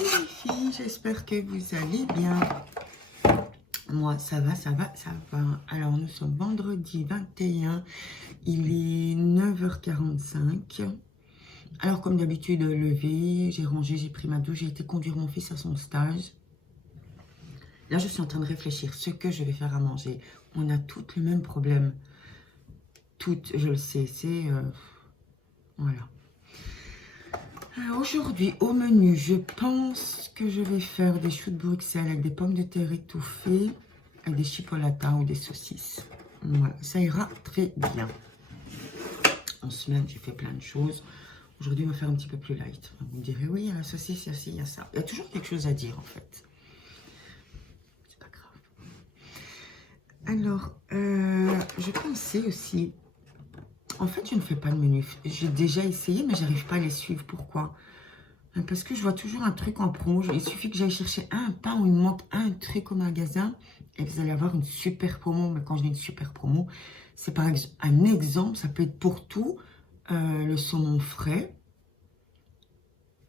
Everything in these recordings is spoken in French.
les filles, j'espère que vous allez bien. Moi, ça va, ça va, ça va. Alors, nous sommes vendredi 21, il est 9h45. Alors, comme d'habitude, levé, j'ai rangé, j'ai pris ma douche, j'ai été conduire mon fils à son stage. Là, je suis en train de réfléchir ce que je vais faire à manger. On a toutes le même problème. Toutes, je le sais, c'est... voilà. Aujourd'hui, au menu, je pense que je vais faire des choux de Bruxelles avec des pommes de terre étouffées, avec des chipolatas ou des saucisses. Voilà, ça ira très bien. En semaine, j'ai fait plein de choses. Aujourd'hui, on va faire un petit peu plus light. Vous me direz, oui, il y a la saucisse, il y a ci, il y a ça. Il y a toujours quelque chose à dire, en fait. C'est pas grave. Alors, je pensais aussi... En fait, je ne fais pas de menu. J'ai déjà essayé, mais j'arrive pas à les suivre. Pourquoi? Parce que je vois toujours un truc en promo. Il suffit que j'aille chercher un pain ou il me manque un truc au magasin et vous allez avoir une super promo. Mais quand je dis une super promo, c'est par exemple un exemple. Ça peut être pour tout. Le saumon frais.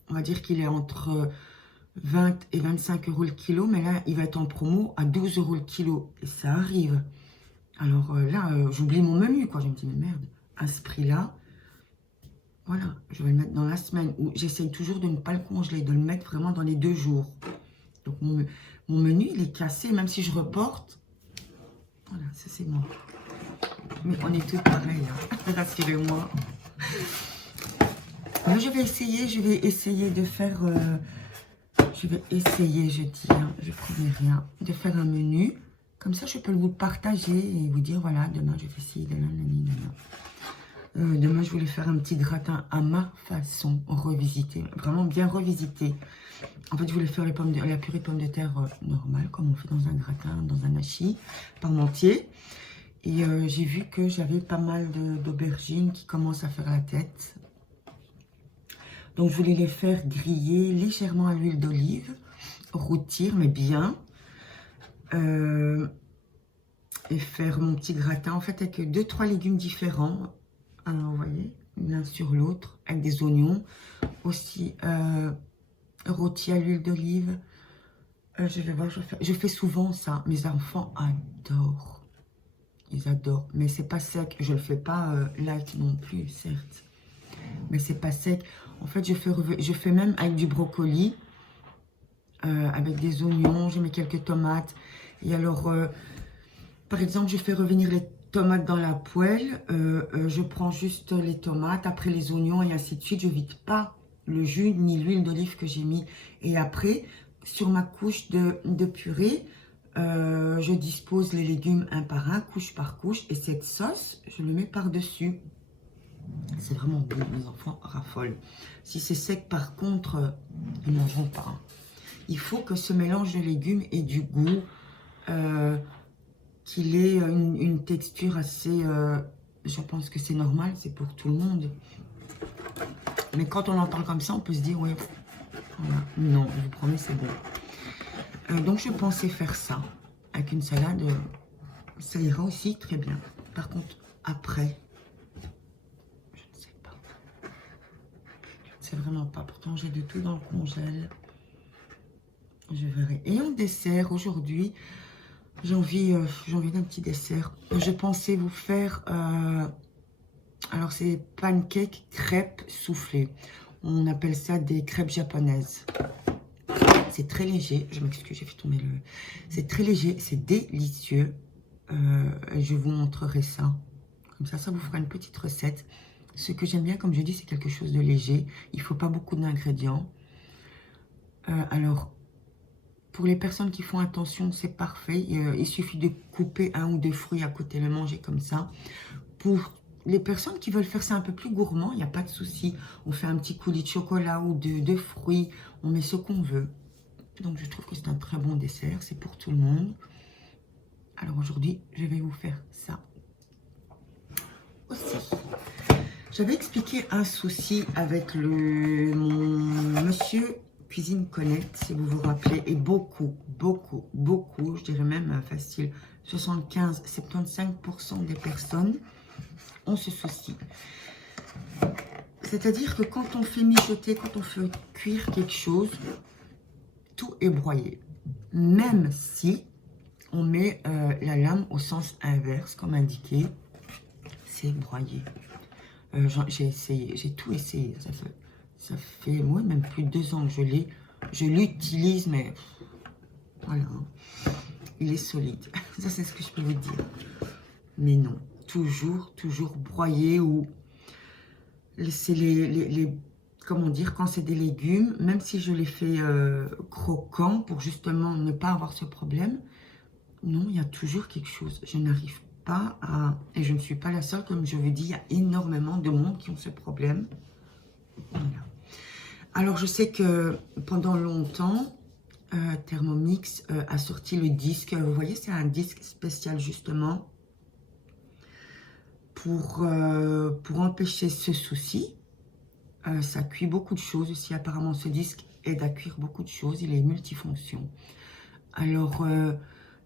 On va dire qu'il est entre 20 et 25 € le kilo. Mais là, il va être en promo à 12 € le kilo. Et ça arrive. Alors là, j'oublie mon menu, quoi. Je me dis, mais merde, à ce prix-là, voilà, je vais le mettre dans la semaine où j'essaye toujours de ne pas le congeler, de le mettre vraiment dans les 2 jours. Donc, mon menu, il est cassé, même si je reporte. Voilà, ça c'est moi. Mais on est tous pareils, hein. Rassurez-moi. Là, je vais essayer de faire... je vais essayer, je dis, hein, je promets rien, de faire un menu. Comme ça, je peux vous partager et vous dire, voilà, demain, je fais ci, demain. Demain, je voulais faire un petit gratin à ma façon, revisité, vraiment bien revisité. En fait, je voulais faire la purée de pommes de terre normale, comme on fait dans un gratin, dans un hachis, parmentier. Et j'ai vu que j'avais pas mal d'aubergines qui commencent à faire la tête. Donc, je voulais les faire griller légèrement à l'huile d'olive, rôtir, mais bien. Et faire mon petit gratin, en fait, avec 2-3 légumes différents. Alors, vous voyez, l'un sur l'autre, avec des oignons. Aussi, rôti à l'huile d'olive. Je vais voir, je fais souvent ça. Mes enfants adorent. Ils adorent. Mais c'est pas sec. Je le fais pas light non plus, certes. Mais c'est pas sec. En fait, je fais même avec du brocoli. Avec des oignons. Je mets quelques tomates. Et alors, par exemple, je fais revenir les tomates dans la poêle. Je prends juste les tomates, après les oignons et ainsi de suite. Je ne vide pas le jus ni l'huile d'olive que j'ai mis. Et après, sur ma couche de purée, je dispose les légumes un par un, couche par couche. Et cette sauce, je le mets par-dessus. C'est vraiment bon, mes enfants raffolent. Si c'est sec, par contre, ils ne mangeront pas. Il faut que ce mélange de légumes ait du goût, qu'il ait une texture assez... je pense que c'est normal, c'est pour tout le monde. Mais quand on en parle comme ça, on peut se dire, oui, voilà. Non, je vous promets, c'est bon. Donc, je pensais faire ça, avec une salade, ça ira aussi très bien. Par contre, après, je ne sais pas. Je ne sais vraiment pas. Pourtant, j'ai de tout dans le congèle. Je verrai. Et en dessert, aujourd'hui... J'ai envie d'un petit dessert. Je pensais vous faire... alors, c'est pancakes crêpes soufflées. On appelle ça des crêpes japonaises. C'est très léger. Je m'excuse, j'ai fait tomber le... C'est très léger, c'est délicieux. Je vous montrerai ça. Comme ça vous fera une petite recette. Ce que j'aime bien, comme je dis, c'est quelque chose de léger. Il ne faut pas beaucoup d'ingrédients. Alors... Pour les personnes qui font attention, c'est parfait. Il suffit de couper 1 ou 2 fruits à côté, le manger comme ça. Pour les personnes qui veulent faire ça un peu plus gourmand, il n'y a pas de souci. On fait un petit coulis de chocolat ou de fruits. On met ce qu'on veut. Donc, je trouve que c'est un très bon dessert. C'est pour tout le monde. Alors, aujourd'hui, je vais vous faire ça aussi. J'avais expliqué un souci avec mon monsieur... Cuisine Connect, si vous vous rappelez, et beaucoup, je dirais même facile, 75-75% des personnes ont ce souci. C'est-à-dire que quand on fait mijoter, quand on fait cuire quelque chose, tout est broyé. Même si on met la lame au sens inverse, comme indiqué, c'est broyé. J'ai essayé, j'ai tout essayé. Ça fait moi, même plus de 2 ans que je l'utilise, mais voilà. Il est solide. Ça, c'est ce que je peux vous dire. Mais non, toujours broyé ou c'est comment dire, quand c'est des légumes, même si je les fais croquants pour justement ne pas avoir ce problème, non, il y a toujours quelque chose. Je n'arrive pas à... Et je ne suis pas la seule, comme je vous dis, il y a énormément de monde qui ont ce problème. Voilà. Alors, je sais que pendant longtemps, Thermomix a sorti le disque. Vous voyez, c'est un disque spécial justement pour empêcher ce souci. Ça cuit beaucoup de choses aussi. Apparemment, ce disque aide à cuire beaucoup de choses. Il est multifonction. Alors,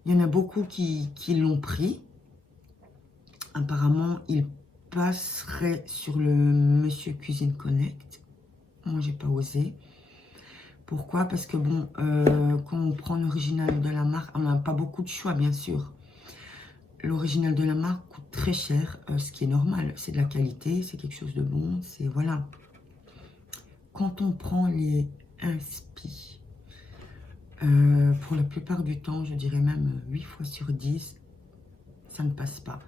il y en a beaucoup qui l'ont pris. Apparemment, il passerait sur le Monsieur Cuisine Connect. Moi, j'ai pas osé. Pourquoi? Parce que bon, quand on prend l'original de la marque, on n'a pas beaucoup de choix, bien sûr. L'original de la marque coûte très cher, ce qui est normal. C'est de la qualité, c'est quelque chose de bon, c'est voilà. Quand on prend les inspi, pour la plupart du temps, je dirais même 8 fois sur 10, ça ne passe pas.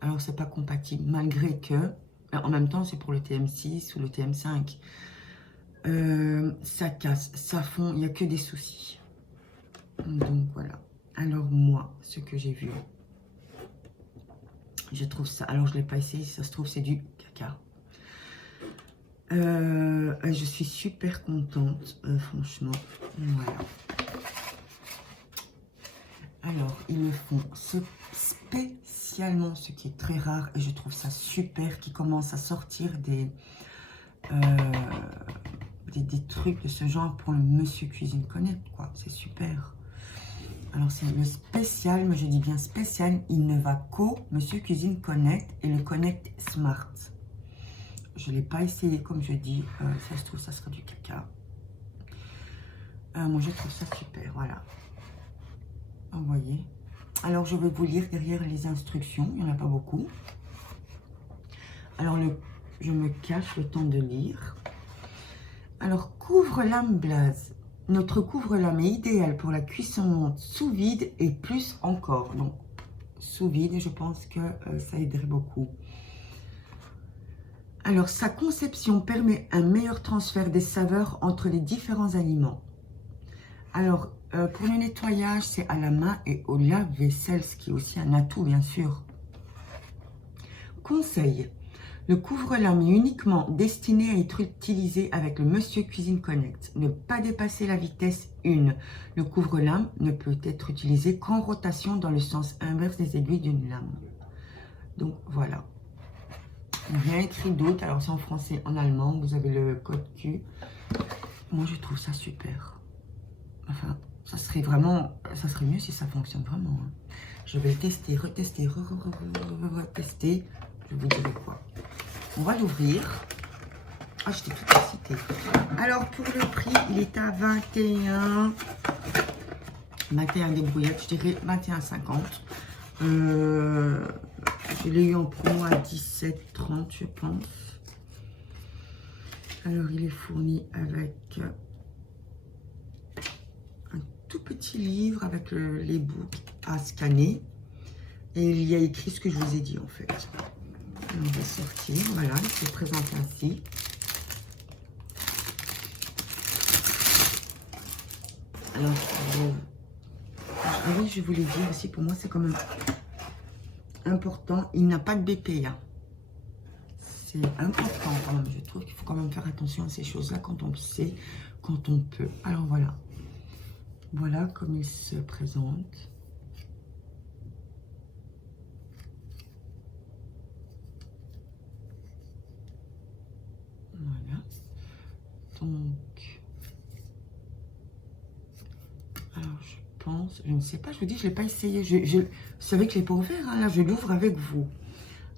Alors, c'est pas compatible, malgré que, en même temps, c'est pour le TM6 ou le TM5. Ça casse, ça fond, il n'y a que des soucis. Donc, voilà. Alors, moi, ce que j'ai vu, je trouve ça... Alors, je ne l'ai pas essayé, si ça se trouve, c'est du caca. Je suis super contente, franchement. Voilà. Alors, ils me font spécialement, ce qui est très rare, et je trouve ça super, qui commence à sortir des trucs de ce genre pour le Monsieur Cuisine Connect, quoi. C'est super. Alors, c'est le spécial, mais je dis bien spécial, il ne va qu'au Monsieur Cuisine Connect et le Connect Smart. Je ne l'ai pas essayé, comme je dis. Ça se trouve, ça sera du caca. Moi, je trouve ça super, voilà. Vous voyez. Alors, je vais vous lire derrière les instructions. Il n'y en a pas beaucoup. Alors, je me cache le temps de lire. Alors, couvre-lame Blaze. Notre couvre-lame est idéal pour la cuisson sous vide et plus encore. Donc, sous vide, je pense que ça aiderait beaucoup. Alors, sa conception permet un meilleur transfert des saveurs entre les différents aliments. Alors, pour le nettoyage, c'est à la main et au lave-vaisselle, ce qui est aussi un atout, bien sûr. Conseil. Le couvre-lame est uniquement destiné à être utilisé avec le Monsieur Cuisine Connect. Ne pas dépasser la vitesse 1. Le couvre-lame ne peut être utilisé qu'en rotation dans le sens inverse des aiguilles d'une lame. Donc, voilà. Rien écrit d'autre. Alors, c'est en français, en allemand. Vous avez le code Q. Moi, je trouve ça super. Enfin, ça serait vraiment... Ça serait mieux si ça fonctionne vraiment. Hein. Je vais le tester, retester, retester. Je vous dirai quoi. On va l'ouvrir. Ah, je t'ai tout cité. Alors, pour le prix, il est à 21 débrouillettes, je dirais 21,50. Je l'ai eu en promo à 17,30, je pense. Alors, il est fourni avec un tout petit livre avec les books à scanner. Et il y a écrit ce que je vous ai dit, en fait. On va sortir, voilà, il se présente ainsi. Alors, ah oui, je voulais dire aussi, pour moi, c'est quand même important. Il n'a pas de BPA. C'est important quand même. Je trouve qu'il faut quand même faire attention à ces choses-là quand on sait, quand on peut. Alors, voilà. Voilà comme il se présente. Voilà. Donc, alors je pense, je ne sais pas, je vous dis, je ne l'ai pas essayé. Vous savez que je ne l'ai pas ouvert, hein, là je l'ouvre avec vous.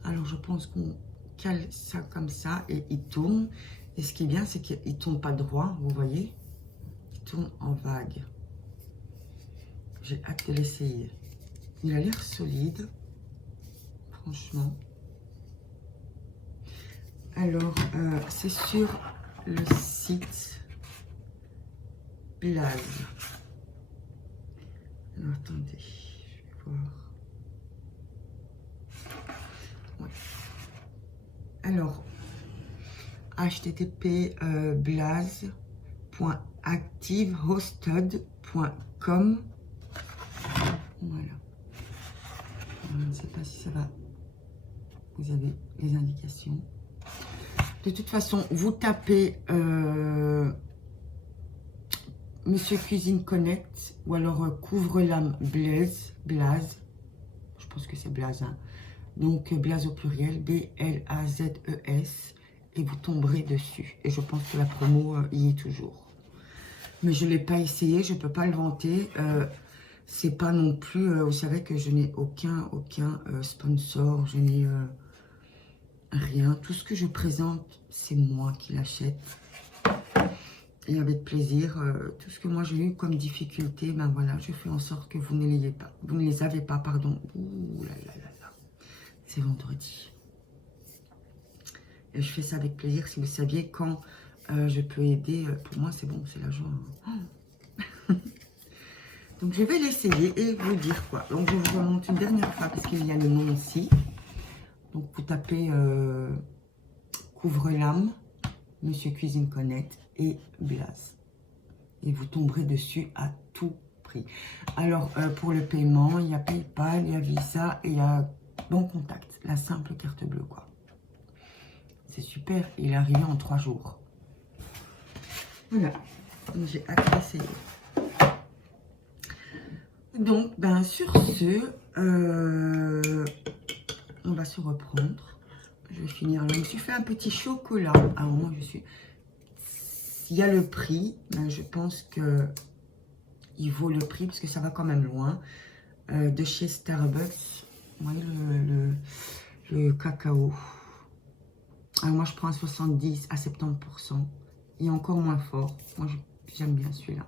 Alors je pense qu'on cale ça comme ça et il tourne. Et ce qui est bien, c'est qu'il ne tourne pas droit, vous voyez. Il tourne en vague. J'ai hâte de l'essayer. Il a l'air solide, franchement. Alors, c'est sur le site Blaze. Alors, attendez, je vais voir. Ouais. Alors, http blaze.activehosted.com. Voilà. Je ne sais pas si ça va. Vous avez les indications. De toute façon, vous tapez Monsieur Cuisine Connect ou alors Couvre-Lame Blaze. Je pense que c'est Blaze. Hein. Donc Blaze au pluriel, B-L-A-Z-E-S. Et vous tomberez dessus. Et je pense que la promo y est toujours. Mais je ne l'ai pas essayé, je ne peux pas le vanter. C'est pas non plus, vous savez que je n'ai aucun sponsor, je n'ai rien. Tout ce que je présente, c'est moi qui l'achète. Et avec plaisir, tout ce que moi j'ai eu comme difficulté, ben voilà, je fais en sorte que vous ne l'ayez pas. Vous ne les avez pas, pardon. Ouh là là là là. C'est vendredi. Et je fais ça avec plaisir. Si vous saviez quand je peux aider, pour moi c'est bon, c'est la joie. Oh. Donc je vais l'essayer et vous dire quoi. Donc je vous remonte une dernière fois parce qu'il y a le nom ici. Donc vous tapez Couvre-Lame, Monsieur Cuisine Connect et Blaze. Et vous tomberez dessus à tout prix. Alors pour le paiement, il y a PayPal, il y a Visa et il y a Bon Contact. La simple carte bleue quoi. C'est super, il est arrivé en 3 jours. Voilà, j'ai hâte d'essayer. Donc, ben, sur ce, on va se reprendre. Je vais finir. Je me suis fait un petit chocolat. Alors, moi, je suis... S'il y a le prix, ben, je pense que il vaut le prix parce que ça va quand même loin. De chez Starbucks. Vous voyez le cacao. Alors moi, je prends à 70 à 70%. Il est encore moins fort. Moi, j'aime bien celui-là.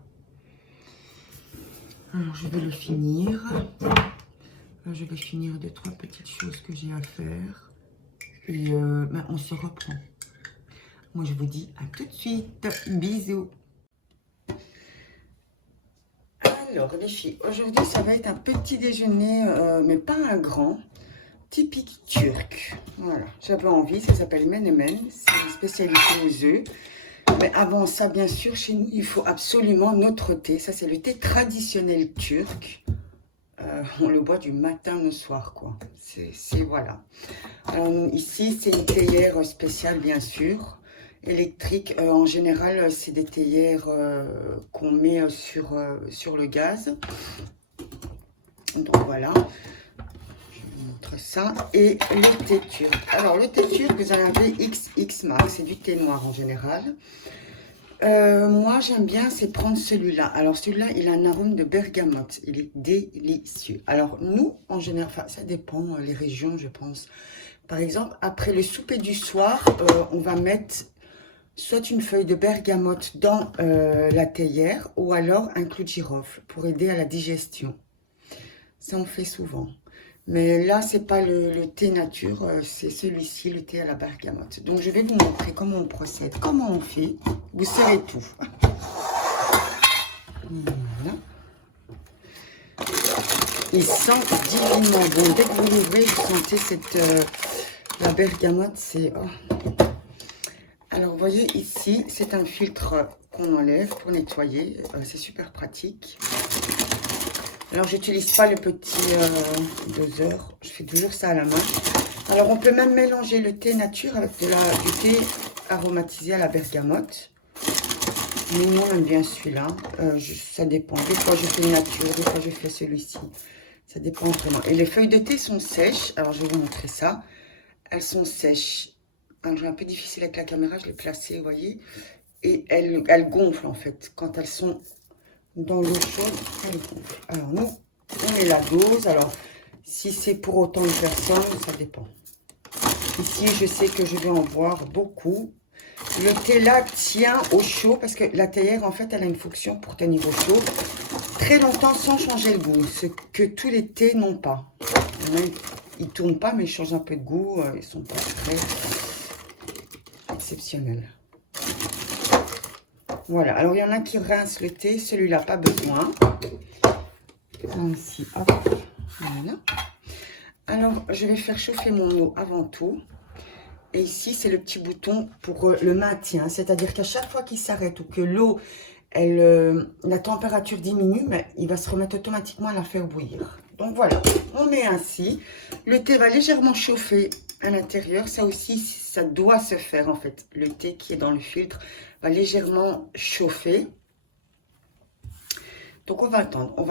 Alors, je vais le finir. Je vais finir 2-3 petites choses que j'ai à faire. Et ben, on se reprend. Moi, je vous dis à tout de suite. Bisous. Alors, les filles, aujourd'hui, ça va être un petit déjeuner, mais pas un grand. Typique turc. Voilà, j'avais envie, ça s'appelle menemen, c'est une spécialité aux œufs. Mais avant ça, bien sûr, chez nous, il faut absolument notre thé. Ça, c'est le thé traditionnel turc. On le boit du matin au soir, quoi. C'est voilà. Ici, c'est une théière spéciale, bien sûr, électrique. En général, c'est des théières qu'on met sur le gaz. Donc, voilà. Ça et le thé turc. Alors le thé turc, vous en avez XX Max, c'est du thé noir en général. Moi j'aime bien, c'est prendre celui-là. Alors celui-là, il a un arôme de bergamote, il est délicieux. Alors nous, en général, enfin ça dépend les régions, je pense. Par exemple, après le souper du soir, on va mettre soit une feuille de bergamote dans la théière ou alors un clou de girofle pour aider à la digestion. Ça on fait souvent. Mais là, c'est pas le thé nature, c'est celui-ci, le thé à la bergamote. Donc, je vais vous montrer comment on procède, comment on fait. Vous saurez tout. Voilà. Il sent divinement bon. Dès que vous l'ouvrez, vous sentez cette... la bergamote, c'est... Oh. Alors, vous voyez ici, c'est un filtre qu'on enlève pour nettoyer. C'est super pratique. Alors, j'utilise pas le petit doseur. Je fais toujours ça à la main. Alors, on peut même mélanger le thé nature avec du thé aromatisé à la bergamote. Mais nous, on aime bien celui-là. Ça dépend. Des fois, je fais nature. Des fois, je fais celui-ci. Ça dépend vraiment. Et les feuilles de thé sont sèches. Alors, je vais vous montrer ça. Elles sont sèches. Alors, j'ai un peu difficile avec la caméra. Je l'ai placée, vous voyez. Et elles gonflent, en fait. Quand elles sont... dans l'eau chaude, elle gonfle. Alors nous, on met la dose. Alors, si c'est pour autant de personnes, ça dépend. Ici, je sais que je vais en boire beaucoup. Le thé là tient au chaud parce que la théière, en fait, elle a une fonction pour tenir au chaud très longtemps sans changer le goût, ce que tous les thés n'ont pas. Ils tournent pas, mais ils changent un peu de goût. Ils sont pas très exceptionnels. Voilà. Alors, il y en a qui rincent le thé. Celui-là, pas besoin. Ainsi, hop. Voilà. Alors, je vais faire chauffer mon eau avant tout. Et ici, c'est le petit bouton pour le maintien. C'est-à-dire qu'à chaque fois qu'il s'arrête ou que l'eau, la température diminue, mais il va se remettre automatiquement à la faire bouillir. Donc voilà, on met ainsi. Le thé va légèrement chauffer à l'intérieur. Ça aussi, ça doit se faire en fait. Le thé qui est dans le filtre va légèrement chauffer. Donc on va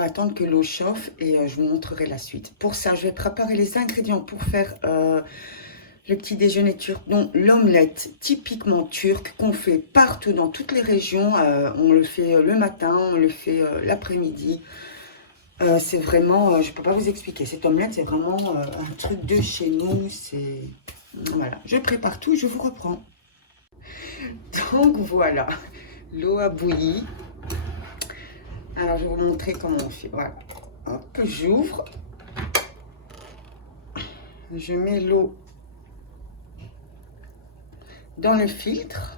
attendre que l'eau chauffe et je vous montrerai la suite. Pour ça, je vais préparer les ingrédients pour faire le petit déjeuner turc, donc l'omelette typiquement turque qu'on fait partout dans toutes les régions. On le fait le matin, on le fait l'après-midi. C'est vraiment, je ne peux pas vous expliquer. Cette omelette, c'est vraiment un truc de chez nous. C'est voilà, je prépare tout, je vous reprends. Donc voilà, l'eau a bouilli. Alors je vais vous montrer comment on fait. Voilà, hop, j'ouvre. Je mets l'eau dans le filtre.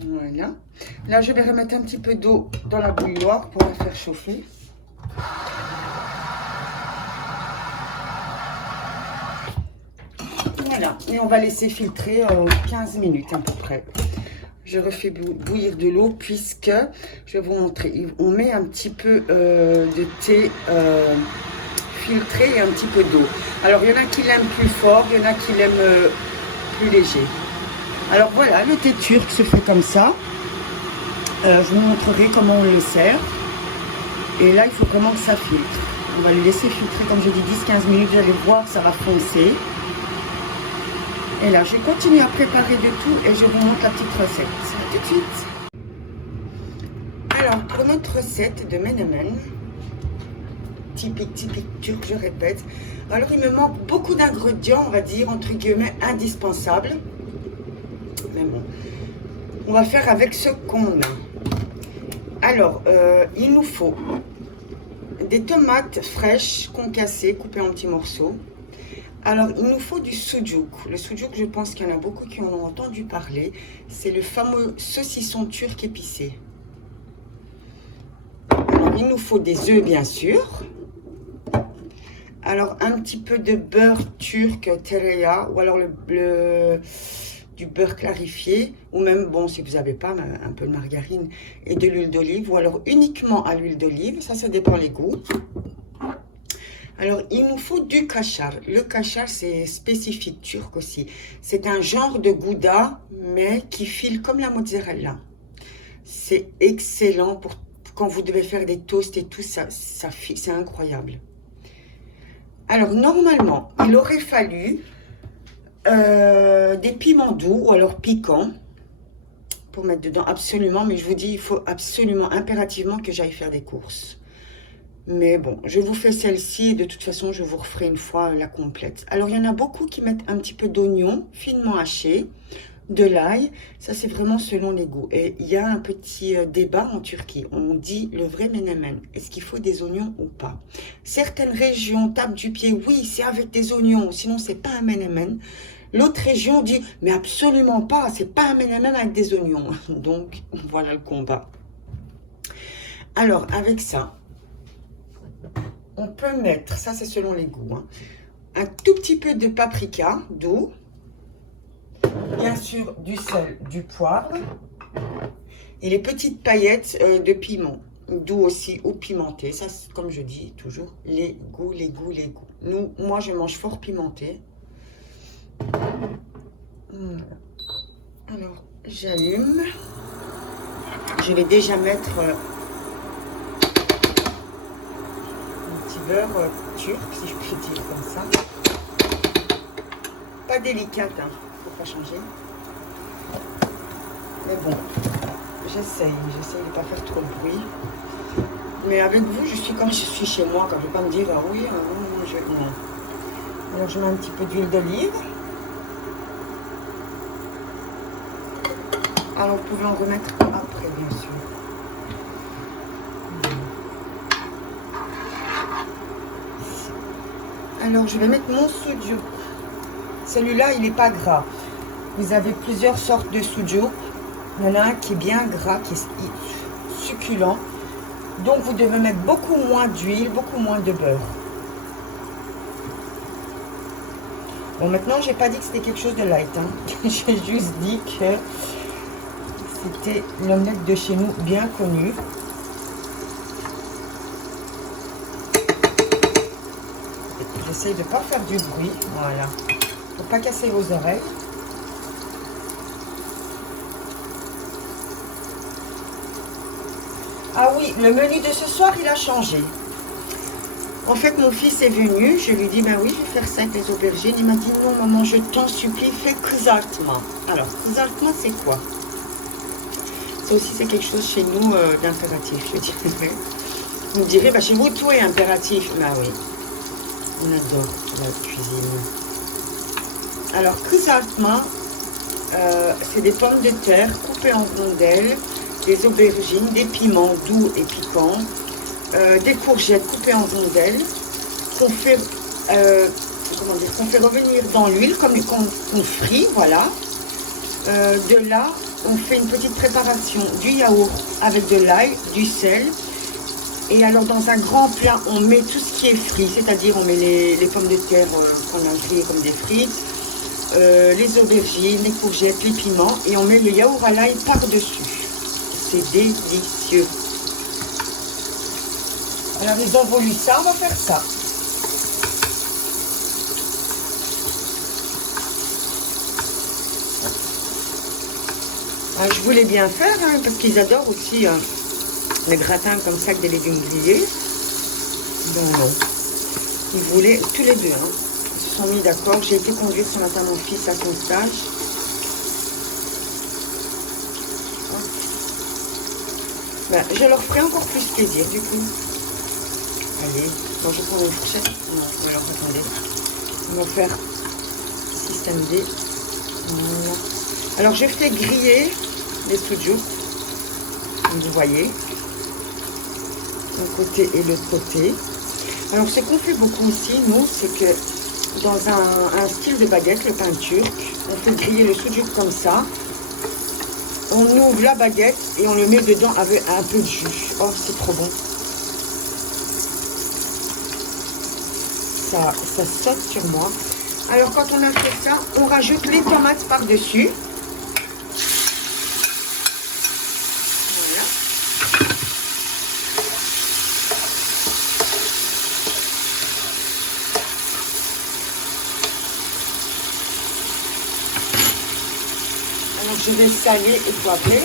Voilà. Là, je vais remettre un petit peu d'eau dans la bouilloire pour la faire chauffer. Voilà. Et on va laisser filtrer 15 minutes à peu près. Je refais bouillir de l'eau puisque, je vais vous montrer, on met un petit peu de thé filtré et un petit peu d'eau. Alors, il y en a qui l'aiment plus fort, il y en a qui l'aiment plus léger. Alors voilà, le thé turc se fait comme ça. Je vous montrerai comment on le sert. Et là, il faut vraiment que ça filtre. On va le laisser filtrer, comme je dis, 10-15 minutes. Vous allez voir, ça va foncer. Et là, je continue à préparer de tout et je vous montre la petite recette. À tout de suite. Alors, pour notre recette de menemen, typique turc, je répète. Alors, il me manque beaucoup d'ingrédients, on va dire, entre guillemets, indispensables. Mais bon, on va faire avec ce qu'on a. Alors, il nous faut des tomates fraîches, concassées, coupées en petits morceaux. Alors, il nous faut du sucuk. Le sucuk, je pense qu'il y en a beaucoup qui en ont entendu parler. C'est le fameux saucisson turc épicé. Alors, il nous faut des œufs, bien sûr. Alors, un petit peu de beurre turc, tereyağı, ou alors du beurre clarifié, ou même, bon, si vous n'avez pas, un peu de margarine et de l'huile d'olive, ou alors uniquement à l'huile d'olive. Ça dépend les goûts. Alors, il nous faut du kachar. Le kachar, c'est spécifique turc aussi. C'est un genre de gouda, mais qui file comme la mozzarella. C'est excellent pour quand vous devez faire des toasts et tout, ça file, c'est incroyable. Alors, normalement, il aurait fallu des piments doux ou alors piquants pour mettre dedans, absolument. Mais je vous dis, il faut absolument, impérativement que j'aille faire des courses. Mais bon, je vous fais celle-ci et de toute façon, je vous referai une fois la complète. Alors, il y en a beaucoup qui mettent un petit peu d'oignon finement haché, de l'ail. Ça, c'est vraiment selon les goûts. Et il y a un petit débat en Turquie. On dit le vrai menemen. Est-ce qu'il faut des oignons ou pas? Certaines régions tapent du pied. Oui, c'est avec des oignons. Sinon, c'est pas un menemen. L'autre région dit, mais absolument pas. C'est pas un menemen avec des oignons. Donc, voilà le combat. Alors, avec ça, on peut mettre, ça c'est selon les goûts, hein, un tout petit peu de paprika doux, bien sûr du sel, du poivre et les petites paillettes de piment, doux aussi ou pimenté. Ça, comme je dis toujours, les goûts. Moi, je mange fort pimenté. Voilà. Alors, j'allume. Je vais déjà mettre beurre turc, si je puis dire comme ça. Pas délicate, hein, faut pas changer. Mais bon, j'essaye de pas faire trop de bruit. Mais avec vous, je suis comme je suis chez moi, quand je ne vais pas me dire, ah oui, non. Alors je mets un petit peu d'huile d'olive. Alors vous pouvez en remettre après, bien sûr. Alors je vais mettre mon soudiouk. Celui-là, il n'est pas gras. Vous avez plusieurs sortes de soudiouk. Il y en a un qui est bien gras, qui est succulent. Donc vous devez mettre beaucoup moins d'huile, beaucoup moins de beurre. Bon, maintenant, j'ai pas dit que c'était quelque chose de light. Hein. J'ai juste dit que c'était l'omelette de chez nous, bien connue. J'essaye de ne pas faire du bruit. Voilà. Pour pas casser vos oreilles. Ah oui, le menu de ce soir, il a changé. En fait, mon fils est venu, je lui ai dit, ben oui, je vais faire ça avec les aubergines. Il m'a dit, non, maman, je t'en supplie, fais kızartma. Alors, kızartma, c'est quoi? Ça aussi, c'est quelque chose chez nous d'impératif, je dirais. Vous me direz, ben, chez vous, tout est impératif. Ben oui, on adore la cuisine. Alors, kızartma, c'est des pommes de terre coupées en rondelles, des aubergines, des piments doux et piquants, des courgettes coupées en rondelles qu'on fait, qu'on fait revenir dans l'huile comme qu'on frit, voilà. De là, on fait une petite préparation du yaourt avec de l'ail, du sel. Et alors dans un grand plat, on met tout ce qui est frit, c'est-à-dire on met les pommes de terre qu'on a grillées comme des frites, les aubergines, les courgettes, les piments, et on met le yaourt à l'ail par-dessus. C'est délicieux. Alors ils ont voulu ça, on va faire ça. Je voulais bien faire, hein, parce qu'ils adorent aussi les gratins comme ça avec des légumes grillés. Ben non. Ils voulaient tous les deux. Hein. Ils se sont mis d'accord. J'ai été conduire ce matin mon fils à son stage. Ben, je leur ferai encore plus plaisir du coup. Allez, bon, je prends une fourchette. Non, alors attendez. On va faire système D. Voilà. Alors je fais griller les soudjouks, comme vous voyez, un côté et l'autre côté. Alors ce qu'on fait beaucoup ici, nous, c'est que dans un style de baguette, le pain turc, on fait griller le soudjouk comme ça. On ouvre la baguette et on le met dedans avec un peu de jus. Oh, c'est trop bon. Ça saute sur moi. Alors quand on a fait ça, on rajoute les tomates par-dessus. Alors je vais saler et poivrer.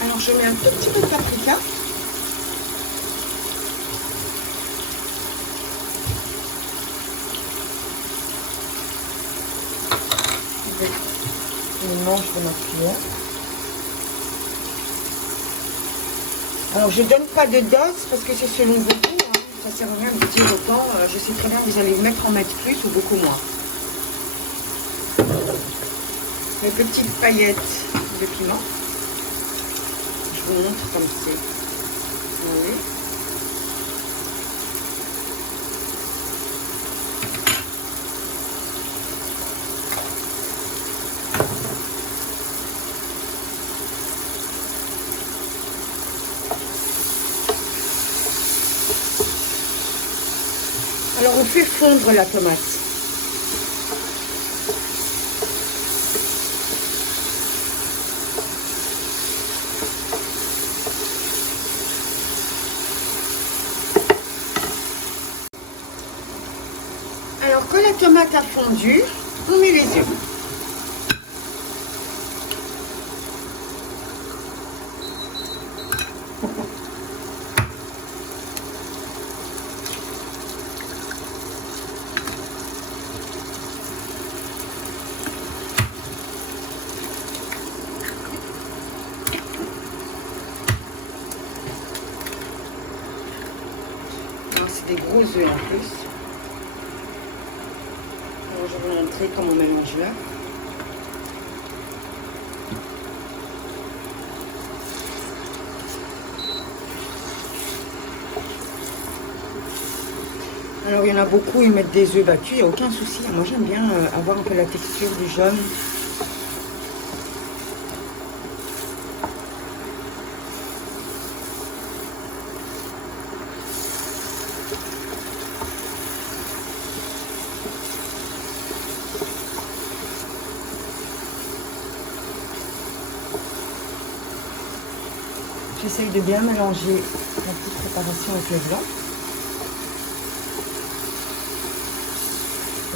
Alors je mets un tout petit peu de paprika. Je mange de ma cuillère. Alors je donne pas de dose parce que c'est selon vos goûts. Hein. Ça sert à rien de dire autant. Je sais très bien que vous allez en mettre plus ou beaucoup moins. Les petites paillettes de piment. Je vous montre comme c'est. Oui. Alors on fait fondre la tomate. Alors quand la tomate a fondu, on met les œufs. des gros œufs en plus. Alors, je vais vous montrer comment on mélange là. Alors, il y en a beaucoup, ils mettent des œufs battus, il n'y a aucun souci. Moi, j'aime bien avoir un peu la texture du jaune. J'essaye de bien mélanger la petite préparation avec le blanc.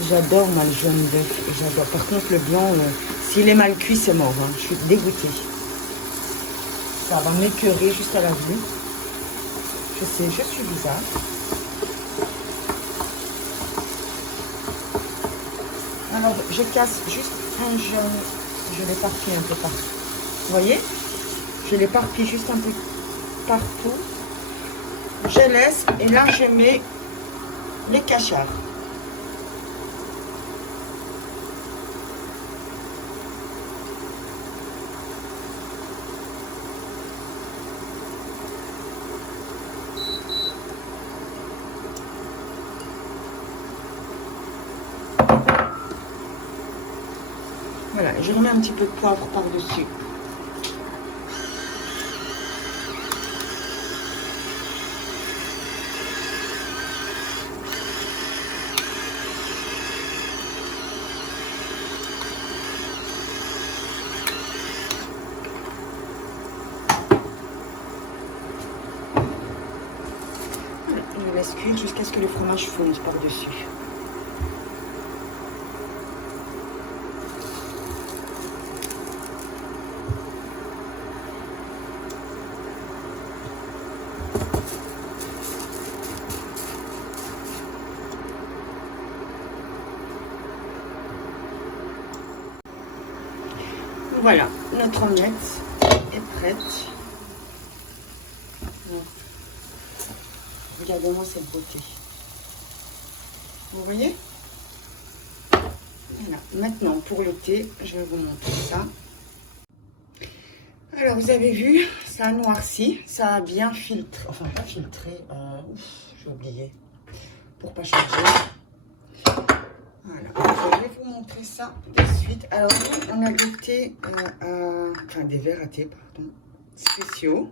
J'adore moi le jaune d'œuf, j'adore. Par contre le blanc, s'il est mal cuit, c'est mort. Hein. Je suis dégoûtée. Ça va m'écœurer juste à la vue. Je sais, je suis bizarre. Alors je casse juste un jaune, je l'éparpille un peu partout. Vous voyez? Je l'éparpille juste un peu partout. Je laisse et là je mets les cachards. Voilà, je remets un petit peu de poivre par-dessus. Je laisse cuire jusqu'à ce que le fromage fonde par-dessus. Voilà, notre omelette est prête. Regardez-moi cette beauté. Vous voyez? Voilà. Maintenant, pour le thé, je vais vous montrer ça. Alors, vous avez vu, ça a noirci. Ça a bien filtré. Enfin, pas filtré. J'ai oublié. Pour pas changer. Voilà. Je vais vous montrer ça de suite. Alors, on a des thés enfin, des verres à thé, pardon, spéciaux.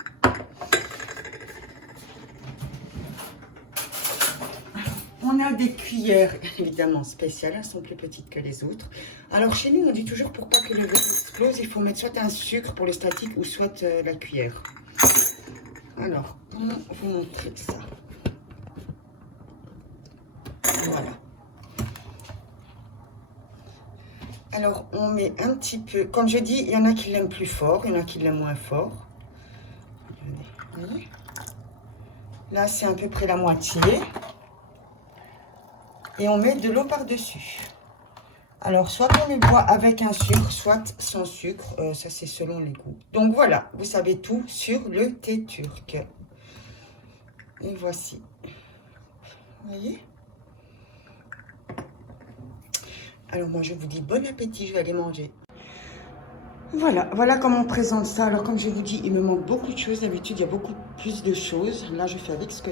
On a des cuillères, évidemment, spéciales. Elles sont plus petites que les autres. Alors, chez nous, on dit toujours pour pas que le verre explose, il faut mettre soit un sucre pour le statique ou soit la cuillère. Alors, comment vous montrer ça? Voilà. Alors, on met un petit peu... Comme je dis, il y en a qui l'aiment plus fort, il y en a qui l'aiment moins fort. Regardez. Là, c'est à peu près la moitié. Et on met de l'eau par-dessus. Alors, soit on le boit avec un sucre, soit sans sucre. Ça, c'est selon les goûts. Donc, voilà. Vous savez tout sur le thé turc. Et voici. Vous voyez? Alors, moi, je vous dis bon appétit. Je vais aller manger. Voilà comment on présente ça. Alors, comme je vous dis, il me manque beaucoup de choses. D'habitude, il y a beaucoup plus de choses. Là, je fais avec ce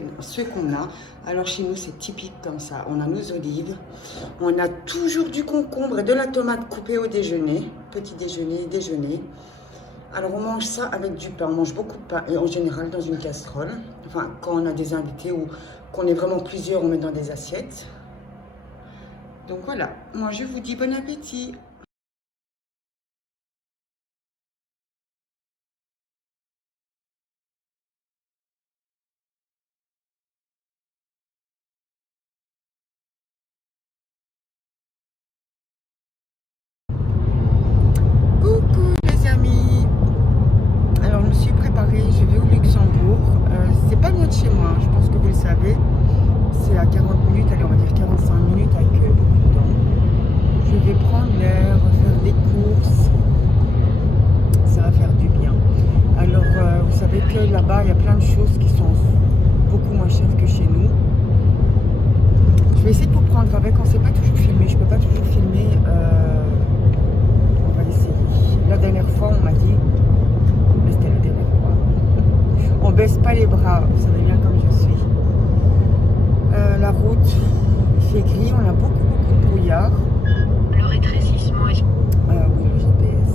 qu'on a. Alors, chez nous, c'est typique comme ça. On a nos olives. On a toujours du concombre et de la tomate coupée au déjeuner. Petit déjeuner, déjeuner. Alors, on mange ça avec du pain. On mange beaucoup de pain. Et en général, dans une casserole. Enfin, quand on a des invités ou qu'on est vraiment plusieurs, on met dans des assiettes. Donc, voilà. Moi, je vous dis bon appétit. Je vais au Luxembourg, c'est pas loin de chez moi, je pense que vous le savez, c'est à 40 minutes, allez on va dire 45 minutes avec beaucoup de temps. Je vais prendre l'air, faire des courses, ça va faire du bien. Alors vous savez que là-bas il y a plein de choses qui sont beaucoup moins chères que chez nous. prendre avec. On ne sait pas toujours filmer. Je peux pas toujours filmer. On va essayer. La dernière fois, on m'a dit, mais c'était la dernière fois. On baisse pas les bras. Vous savez bien comme je suis. La route, il fait gris. On a beaucoup de brouillard. Le rétrécissement est... Oui, le GPS.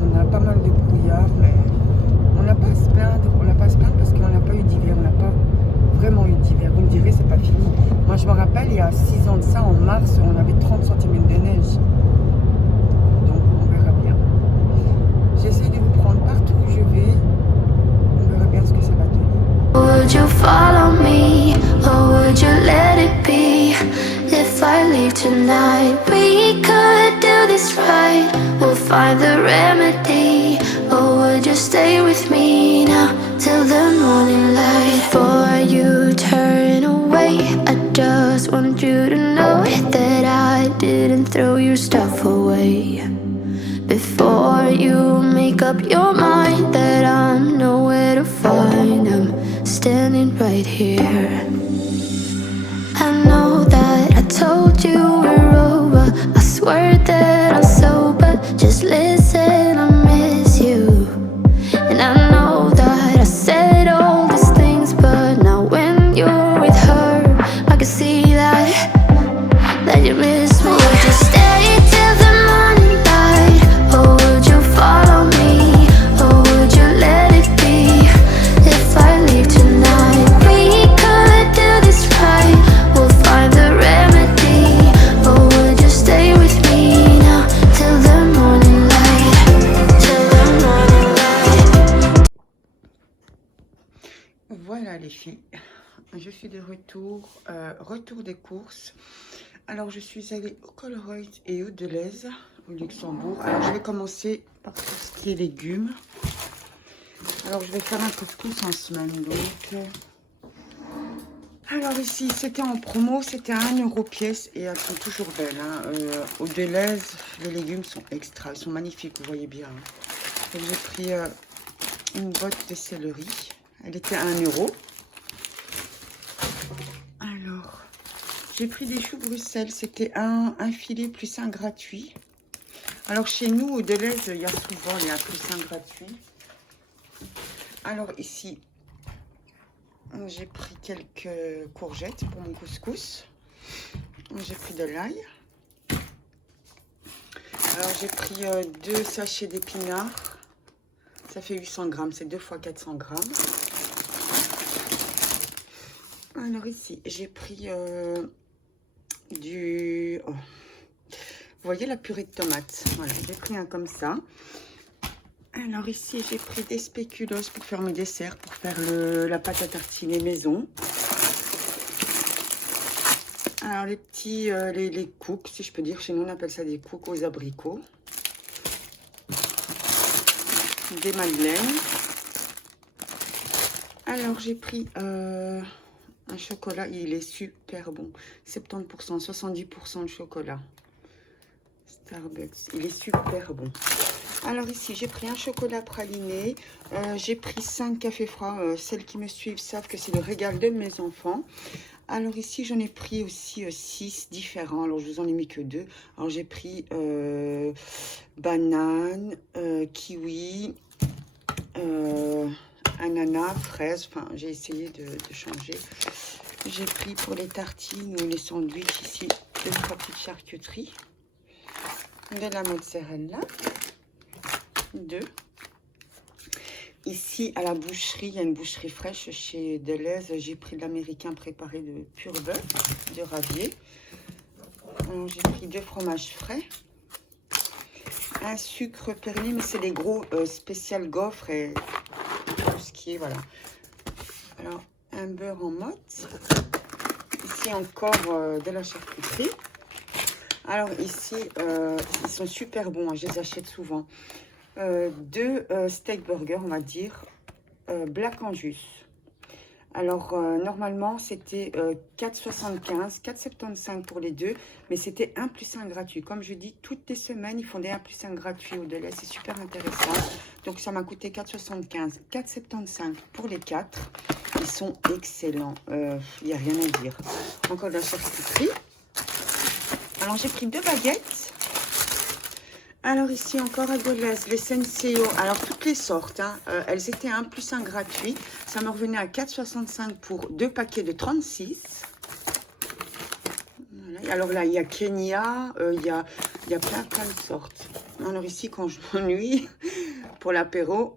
On a pas mal de brouillard, mais on n'a pas à se plaindre. On n'a pas à se plaindre parce qu'on n'a pas eu d'hiver. On n'a pas vraiment eu d'hiver. Vous me direz, c'est pas fini. Moi, je me rappelle, il y a 6 ans de ça, en mars, on avait 30 cm de neige. Donc, on verra bien. J'essaie de vous prendre partout où je vais. On verra bien ce que ça va donner. Would you follow me, or would you let it be? If I leave tonight, we could do this right. We'll find the remedy. Or would you stay with me now till the morning light? Before you turn away, I just want you to know that I didn't throw your stuff away. Before you make up your mind that I'm nowhere to find, I'm standing right here. I know that I told you we're over. I swear that I'm sober. Just listen, I miss you. And I know that I said all these things, but now when you're with her, I can see that you miss me. Would you stay till the morning light, or would you follow me, or would you let it be? If I leave tonight, we could do this right. We'll find the remedy. Or would you stay with me now till the morning light? Till the morning light. Voilà les filles, je suis de retour, retour des courses. Alors je suis allée au Colruyt et au Delhaize, au Luxembourg. Alors je vais commencer par tout ce qui est légumes. Alors je vais faire un couscous en semaine donc. Alors ici c'était en promo, c'était à 1 € pièce et elles sont toujours belles. Hein. Au Delhaize, les légumes sont extra, ils sont magnifiques, vous voyez bien. Hein. Donc j'ai pris une botte de céleri. Elle était à 1 €. Alors, j'ai pris des choux Bruxelles. C'était un filet plus un gratuit. Alors, chez nous, au Delhaize, il y a souvent les 1 plus 1 gratuits. Alors, ici, j'ai pris quelques courgettes pour mon couscous. J'ai pris de l'ail. Alors, j'ai pris 2 sachets d'épinards. Ça fait 800 grammes. C'est 2 fois 400 grammes. Alors ici, j'ai pris du... Oh. Vous voyez la purée de tomates. Voilà, j'ai pris un comme ça. Alors ici, j'ai pris des spéculoos pour faire mes desserts, pour faire la pâte à tartiner maison. Alors les petits, les cooks, si je peux dire, chez nous on appelle ça des cooks aux abricots. Des madeleines. Alors j'ai pris... un chocolat, il est super bon. 70%, 70% de chocolat. Starbucks, il est super bon. Alors ici, j'ai pris un chocolat praliné. J'ai pris 5 cafés froids. Celles qui me suivent savent que c'est le régal de mes enfants. Alors ici, j'en ai pris aussi 6 différents. Alors, je vous en ai mis que 2. Alors, j'ai pris banane, kiwi, ananas, fraises, enfin j'ai essayé de changer. J'ai pris pour les tartines ou les sandwichs ici 2 petites charcuteries, de la mozzarella, 2. Ici à la boucherie, il y a une boucherie fraîche chez Delhaize, j'ai pris de l'américain préparé de pur bœuf, de Ravier. J'ai pris 2 fromages frais, un sucre perlé, mais c'est les gros spécial gaufres et tout ce qui est, voilà. Alors, un beurre en motte. Ici encore de la charcuterie. Alors ici, ils sont super bons, hein, je les achète souvent. 2 steak burgers, on va dire, Black Angus. Alors, normalement, c'était 4,75, 4,75 pour les deux, mais c'était 1 + 1 gratuit. Comme je dis, toutes les semaines, ils font des 1 + 1 gratuits au Delhaize. C'est super intéressant. Donc, ça m'a coûté 4,75, 4,75 pour les 4. Ils sont excellents. Il n'y a rien à dire. Encore de la charcuterie. Alors, j'ai pris 2 baguettes. Alors ici encore à Delhaize, les Senseo, alors toutes les sortes, hein, elles étaient 1 + 1 gratuit. Ça me revenait à 4,65 pour 2 paquets de 36. Voilà. Alors là, il y a Kenya, il y a plein de sortes. Alors ici, quand je m'ennuie, pour l'apéro,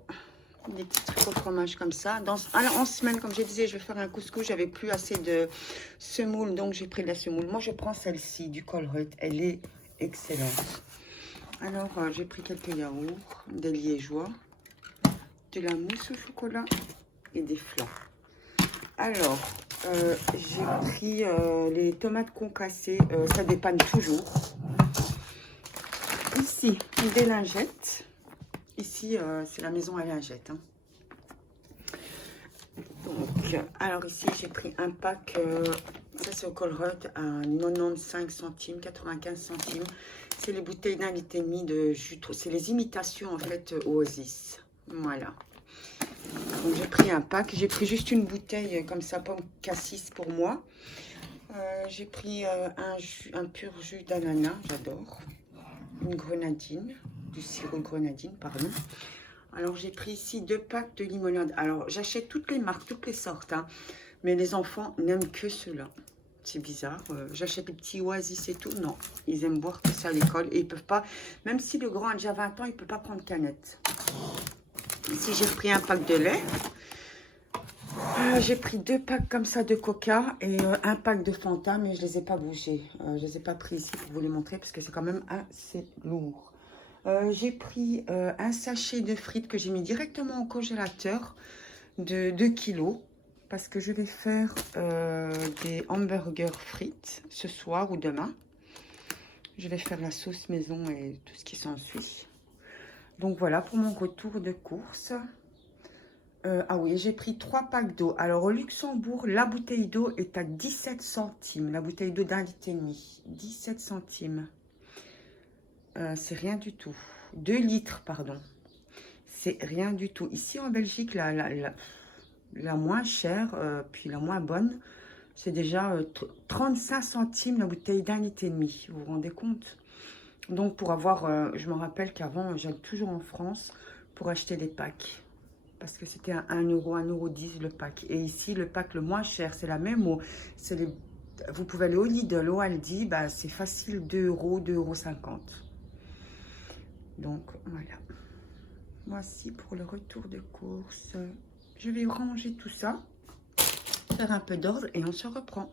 des petits trucs au fromage comme ça. Alors en semaine, comme je disais, je vais faire un couscous, j'avais plus assez de semoule, donc j'ai pris de la semoule. Moi, je prends celle-ci, du Colruyt, elle est excellente. Alors, j'ai pris quelques yaourts, des liégeois, de la mousse au chocolat et des flancs. Alors, j'ai pris les tomates concassées, ça dépanne toujours. Ici, des lingettes. Ici, c'est la maison à lingettes. Hein. Donc, alors ici, j'ai pris un pack, ça c'est au Colruyt, à 95 centimes, 95 centimes. C'est les bouteilles d'un litre et demi de jus. C'est les imitations en fait Oasis. Voilà. Donc j'ai pris un pack. J'ai pris juste une bouteille comme ça, pomme cassis pour moi. J'ai pris un pur jus d'ananas, j'adore. Une grenadine, du sirop de grenadine, pardon. Alors j'ai pris ici 2 packs de limonade. Alors j'achète toutes les marques, toutes les sortes. Hein, mais les enfants n'aiment que ceux-là. C'est bizarre. J'achète les petits Oasis et tout. Non, ils aiment boire que ça à l'école. Et ils peuvent pas, même si le grand a déjà 20 ans, il ne peut pas prendre canette. Ici, j'ai pris un pack de lait. J'ai pris 2 packs comme ça de coca et un pack de Fanta, mais je ne les ai pas bougés. Je ne les ai pas pris ici pour vous les montrer parce que c'est quand même assez lourd. J'ai pris un sachet de frites que j'ai mis directement au congélateur de 2 kilos. Parce que je vais faire des hamburgers frites ce soir ou demain. Je vais faire la sauce maison et tout ce qui s'ensuit. Donc voilà pour mon retour de course. Ah oui, j'ai pris 3 packs d'eau. Alors au Luxembourg, la bouteille d'eau est à 17 centimes. La bouteille d'eau d'1,5 litre. 17 centimes. C'est rien du tout. 2 litres, pardon. C'est rien du tout. Ici en Belgique, la moins chère, puis la moins bonne, c'est déjà 35 centimes la bouteille d'1,5 litre. Vous vous rendez compte? Donc pour avoir, je me rappelle qu'avant, j'allais toujours en France pour acheter des packs. Parce que c'était à 1 euro, 1,10 € le pack. Et ici, le pack le moins cher, c'est la même eau. Vous pouvez aller au Lidl, au Aldi, bah, c'est facile 2 euros, 2,50 €. Donc voilà. Voici pour le retour de course. Je vais ranger tout ça, faire un peu d'ordre et on se reprend.